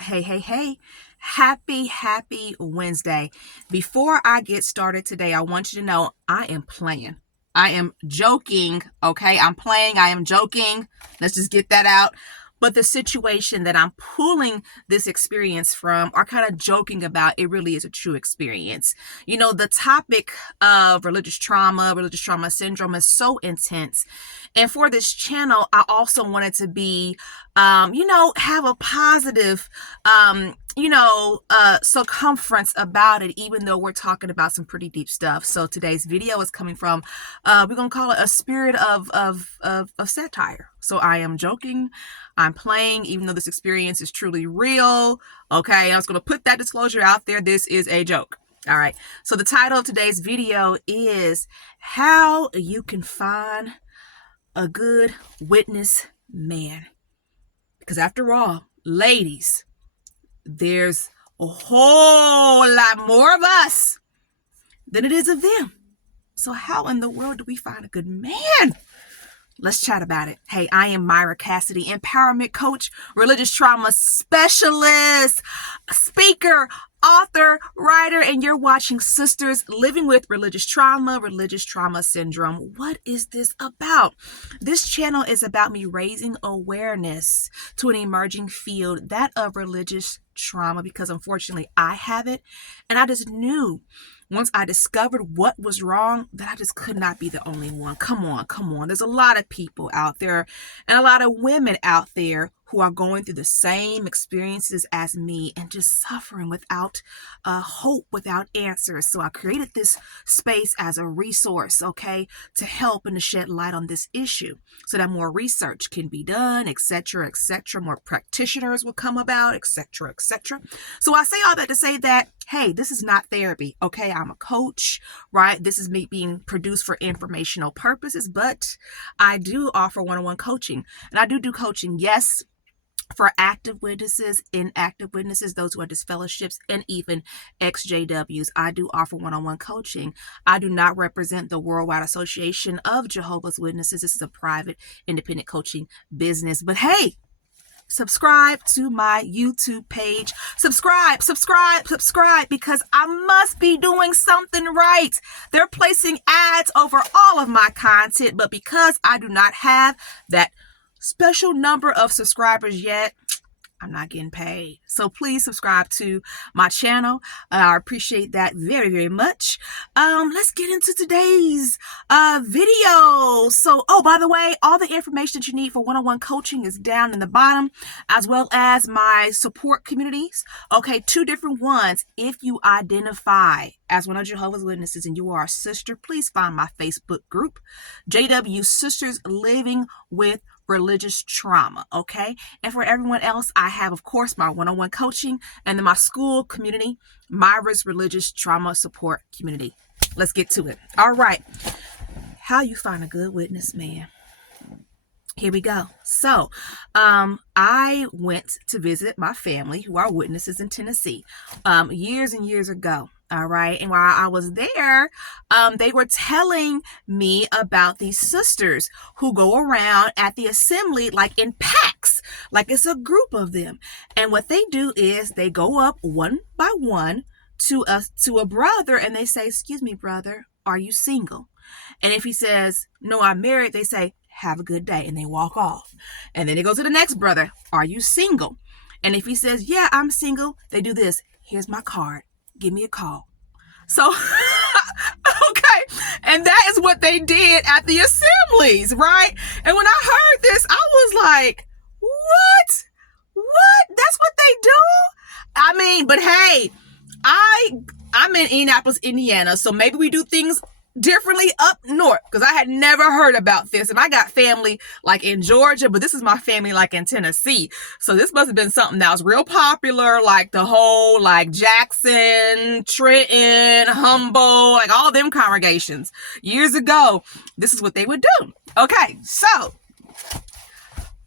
Hey. Happy Wednesday. Before I get started today, I want you to know I am playing. I am joking, okay? I'm playing, I am joking. Let's just get that out. But the situation that I'm pulling this experience from or kind of joking about, it really is a true experience. You know, the topic of religious trauma syndrome is so intense. And for this channel, I also wanted to be, have a positive, circumference about it, even though we're talking about some pretty deep stuff. So today's video is coming from, we're going to call it a spirit of satire. So I am joking. I'm playing, even though this experience is truly real. Okay, I was going to put that disclosure out there. This is a joke. All right. So the title of today's video is How You Can Find a Good Witness Man. Because after all, ladies, there's a whole lot more of us than it is of them. So how in the world do we find a good man? Let's chat about it. Hey, I am Myra Cassidy, empowerment coach, religious trauma specialist, speaker, author, writer, and you're watching Sisters Living with Religious Trauma Syndrome. What is this about? This channel is about me raising awareness to an emerging field, that of religious trauma, because unfortunately I have it. And I just knew once I discovered what was wrong, that I just could not be the only one. Come on. There's a lot of people out there and a lot of women out there who are going through the same experiences as me and just suffering without hope, without answers. So I created this space as a resource, okay, to help and to shed light on this issue so that more research can be done, etc., more practitioners will come about, etc. So I say all that to say that, hey, this is not therapy, okay? I'm a coach, right? This is me being produced for informational purposes, but I do offer one-on-one coaching. And I do coaching, yes, for active witnesses, inactive witnesses, those who are disfellowships, and even exJWs. I do offer one-on-one coaching. I do not represent the Worldwide Association of Jehovah's Witnesses. This is a private, independent coaching business. But hey, subscribe to my YouTube page. Subscribe, because I must be doing something right. They're placing ads over all of my content, but because I do not have that special number of subscribers yet, I'm not getting paid. So please subscribe to my channel. I appreciate that very, very much. Let's get into today's video. So, by the way, all the information that you need for one-on-one coaching is down in the bottom, as well as my support communities. Okay, 2 different ones. If you identify as one of Jehovah's Witnesses and you are a sister, please find my Facebook group, JW Sisters Living with Religious Trauma, okay? And for everyone else, I have, of course, my one-on-one coaching and then my Skool community, Myra's Religious Trauma Support Community. Let's get to it. All right. How you find a good witness man. Here we go. So, I went to visit my family who are witnesses in Tennessee, years and years ago. All right. And while I was there, they were telling me about these sisters who go around at the assembly, like in packs, like it's a group of them. And what they do is they go up one by one to a brother and they say, "Excuse me, brother, are you single?" And if he says, "No, I'm married," they say, "Have a good day," and they walk off. And then they go to the next brother, "Are you single?" And if he says, "Yeah, I'm single," they do this. "Here's my card. Give me a call." So, okay. And that is what they did at the assemblies, right? And when I heard this, I was like, what? That's what they do? I mean, but hey, I'm in Indianapolis, Indiana, so maybe we do things differently up north, because I had never heard about this. And I got family like in Georgia, but this is my family like in Tennessee. So this must have been something that was real popular, like the whole like Jackson, Trenton, Humboldt, like all them congregations years ago. This is what they would do. Okay, so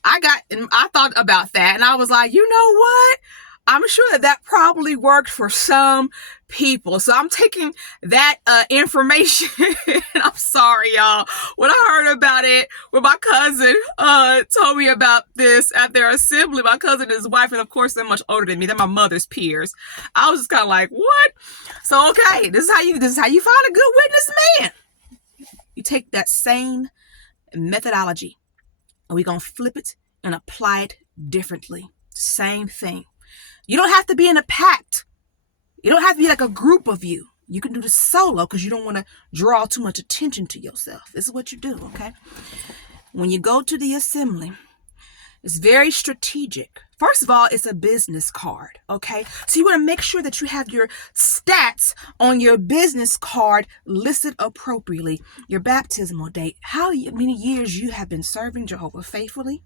I thought about that and I was like, you know what? I'm sure that probably worked for some people. So I'm taking that information. I'm sorry, y'all. When I heard about it, when my cousin told me about this at their assembly, my cousin and his wife, and of course they're much older than me, they're my mother's peers. I was just kind of like, what? So okay, this is how you find a good witness man. You take that same methodology and we're gonna flip it and apply it differently. Same thing. You don't have to be in a pact. You don't have to be like a group of you. You can do this solo because you don't want to draw too much attention to yourself. This is what you do, okay? When you go to the assembly, it's very strategic. First of all, it's a business card, okay? So you want to make sure that you have your stats on your business card listed appropriately. Your baptismal date, how many years you have been serving Jehovah faithfully,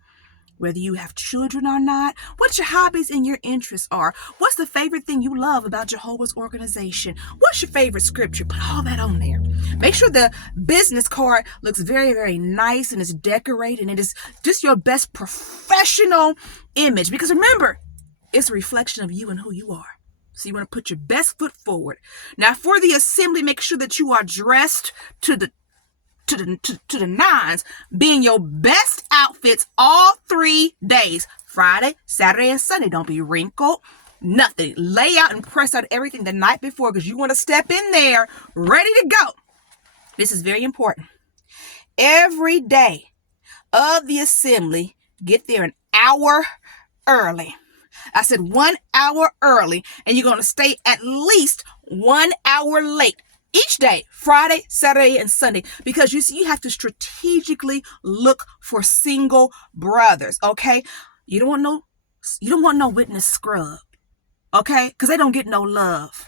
whether you have children or not, what your hobbies and your interests are, what's the favorite thing you love about Jehovah's organization, what's your favorite scripture, put all that on there. Make sure the business card looks very, very nice and is decorated and it is just your best professional image, because remember, it's a reflection of you and who you are. So you want to put your best foot forward. Now for the assembly, make sure that you are dressed to the nines, being your best outfits all 3 days, Friday, Saturday, and Sunday. Don't be wrinkled, nothing. Lay out and press out everything the night before because you want to step in there ready to go. This is very important. Every day of the assembly, get there an hour early. I said 1 hour early, and you're going to stay at least 1 hour late. Each day, Friday, Saturday, and Sunday, because you have to strategically look for single brothers, okay? You don't want no witness scrub, okay? Because they don't get no love,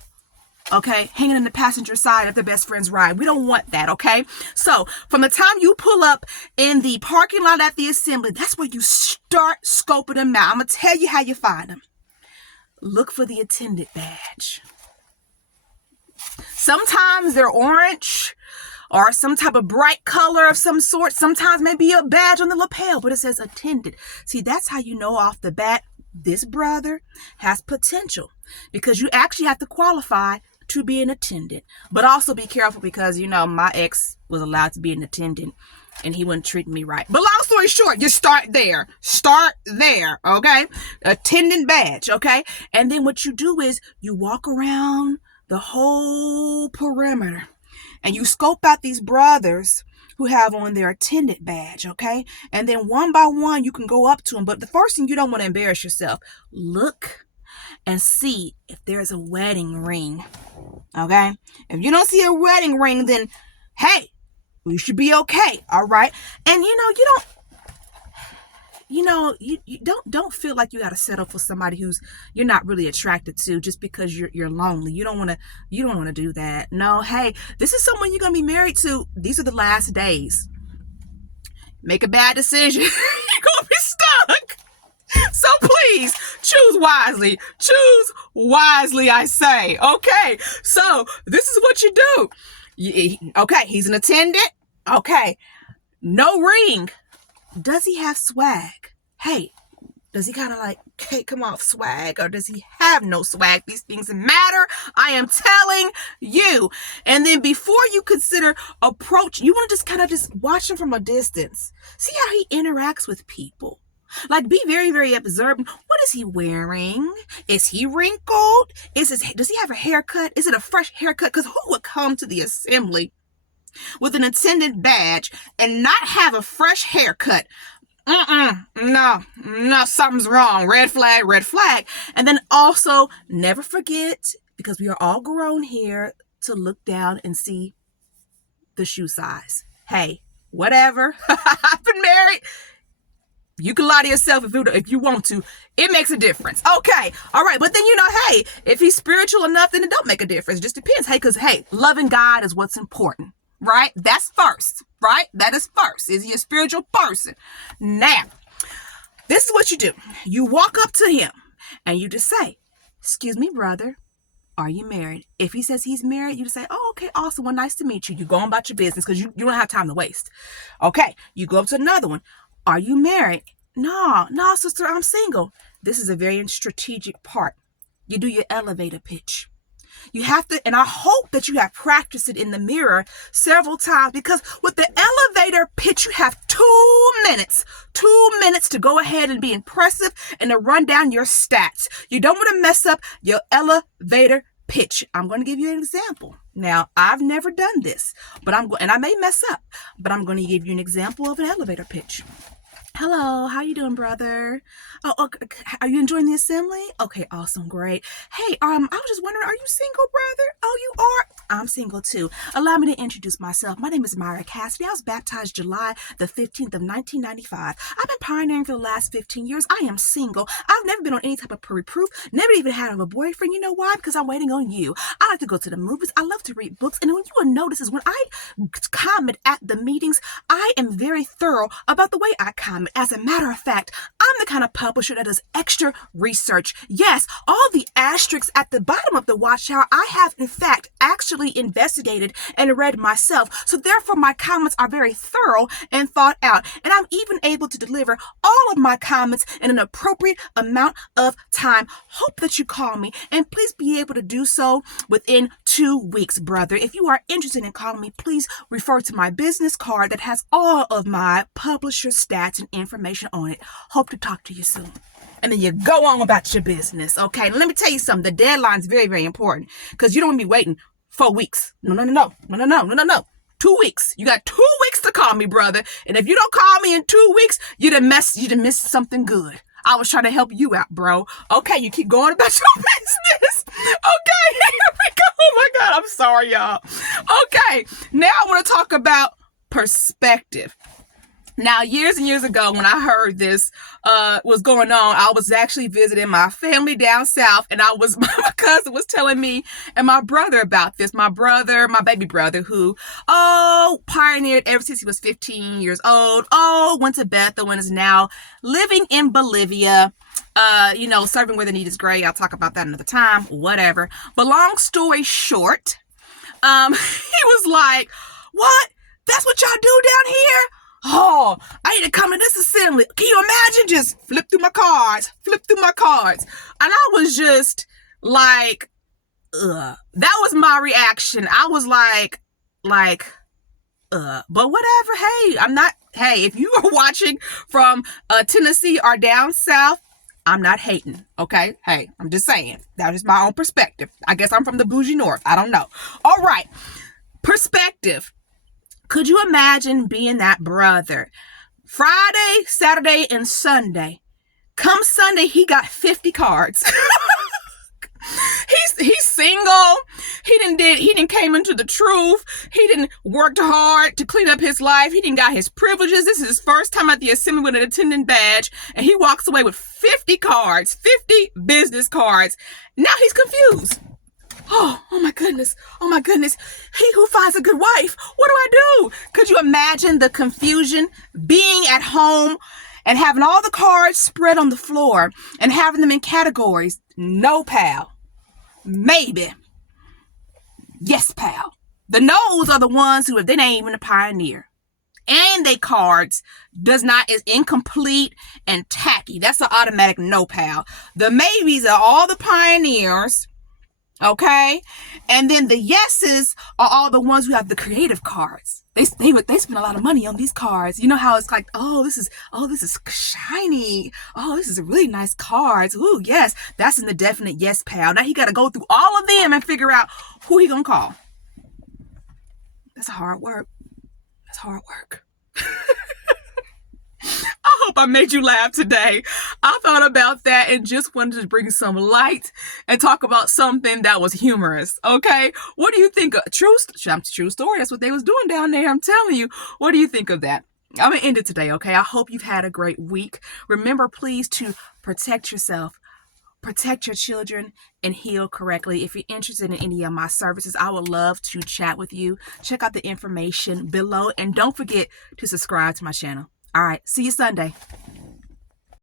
okay? Hanging in the passenger side of their best friend's ride. We don't want that, okay? So from the time you pull up in the parking lot at the assembly, that's where you start scoping them out. I'm going to tell you how you find them. Look for the attendant badge. Sometimes they're orange or some type of bright color of some sort. Sometimes maybe a badge on the lapel, but it says attendant. See, that's how you know off the bat this brother has potential, because you actually have to qualify to be an attendant. But also be careful because, you know, my ex was allowed to be an attendant and he wasn't treating me right. But long story short, you start there. Start there, okay? Attendant badge, okay? And then what you do is you walk around the whole perimeter and you scope out these brothers who have on their attendant badge, okay? And then one by one you can go up to them, but the first thing, you don't want to embarrass yourself. Look and see if there's a wedding ring, okay? If you don't see a wedding ring, then hey, we should be okay, all right? And you don't feel like you got to settle for somebody who's you're not really attracted to just because you're lonely. You don't want to do that. No, hey, this is someone you're going to be married to. These are the last days. Make a bad decision, you're going to be stuck. So please choose wisely. Choose wisely, I say. Okay, so this is what you do. Okay, he's an attendant. Okay, no ring. Does he have swag? Hey, does he kind of like, hey, come off swag, or does he have no swag? These things matter. I am telling you. And then before you consider approach, you want to just kind of just watch him from a distance. See how he interacts with people. Like, be very, very observant. What is he wearing? Is he wrinkled? Does he have a haircut? Is it a fresh haircut? Because who would come to the assembly with an attendant badge and not have a fresh haircut? No, something's wrong. Red flag, red flag. And then also, never forget, because we are all grown here, to look down and see the shoe size. Hey, whatever. I've been married. You can lie to yourself if you want to. It makes a difference. Okay. All right. But then, hey, if he's spiritual enough, then it don't make a difference. It just depends. Hey, because, loving God is what's important, right? That's first, right? That is first. Is he a spiritual person? Now, this is what you do. You walk up to him and you just say, excuse me, brother, are you married? If he says he's married, you just say, oh, okay, awesome. Well, nice to meet you. You go on about your business because you don't have time to waste. Okay. You go up to another one. Are you married? No, sister, I'm single. This is a very strategic part. You do your elevator pitch. You have to, and I hope that you have practiced it in the mirror several times, because with the elevator pitch, you have 2 minutes. 2 minutes to go ahead and be impressive and to run down your stats. You don't want to mess up your elevator pitch. I'm going to give you an example. Now, I've never done this, but and I may mess up, but I'm going to give you an example of an elevator pitch. Hello, how you doing, brother? Oh, okay. Are you enjoying the assembly? Okay, awesome, great. Hey, I was just wondering, are you single, brother? Oh, you are? I'm single too. Allow me to introduce myself. My name is Myra Cassidy. I was baptized July the 15th of 1995. I've been pioneering for the last 15 years. I am single. I've never been on any type of reproof. Never even had a boyfriend. You know why? Because I'm waiting on you. I like to go to the movies. I love to read books. And what you will notice is when I comment at the meetings, I am very thorough about the way I comment. As a matter of fact, I'm the kind of publisher that does extra research. Yes, all the asterisks at the bottom of the watchtower, I have in fact actually investigated and read myself. So therefore, my comments are very thorough and thought out. And I'm even able to deliver all of my comments in an appropriate amount of time. Hope that you call me, and please be able to do so within 2 weeks, brother. If you are interested in calling me, please refer to my business card that has all of my publisher stats and information on it. Hope to talk to you soon. And then you go on about your business. Okay, let me tell you something. The deadline is very, very important, because you don't want to be waiting 4 weeks. No. 2 weeks. You got 2 weeks to call me, brother. And if you don't call me in 2 weeks, you done missed something good. I was trying to help you out, bro. Okay, you keep going about your business. Okay, here we go. Oh my God, I'm sorry, y'all. Okay, now I want to talk about perspective. Now, years and years ago, when I heard this was going on, I was actually visiting my family down south, and my cousin was telling me and my brother about this. My baby brother, who, pioneered ever since he was 15 years old. Went to Bethel and is now living in Bolivia. Serving where the need is great. I'll talk about that another time, whatever. But long story short, he was like, "What? That's what y'all do down here? Oh, I need to come to this assembly. Can you imagine?" Just flip through my cards. And I was just like, ugh. That was my reaction. I was like, but whatever. Hey, if you are watching from Tennessee or down south, I'm not hating, okay? Hey, I'm just saying. That is my own perspective. I guess I'm from the bougie north. I don't know. All right. Perspective. Could you imagine being that brother? Friday, Saturday, and Sunday. Come Sunday, he got 50 cards. He's single. He didn't came into the truth. He didn't worked hard to clean up his life. He didn't got his privileges. This is his first time at the assembly with an attendant badge, and he walks away with 50 cards, 50 business cards. Now he's confused. Oh my goodness. He who finds a good wife. What do I do? Could you imagine the confusion being at home and having all the cards spread on the floor and having them in categories? No, pal. Maybe. Yes, pal. The no's are the ones who, if they ain't even a pioneer, and they cards is incomplete and tacky. That's an automatic no, pal. The maybes are all the pioneers. Okay, and then the yeses are all the ones who have the creative cards. They spend a lot of money on these cards. You know how it's like, this is shiny. This is a really nice cards. Ooh, yes, that's in the definite yes, pal. Now he got to go through all of them and figure out who he gonna call. That's hard work. I hope I made you laugh today. I thought about that and just wanted to bring some light and talk about something that was humorous. Okay, what do you think of true story? That's what they was doing down there. I'm telling you. What do you think of that? I'm gonna end it today. Okay, I hope you've had a great week. Remember, please, to protect yourself, protect your children, and heal correctly. If you're interested in any of my services, I would love to chat with you. Check out the information below, and don't forget to subscribe to my channel. All right, see you Sunday.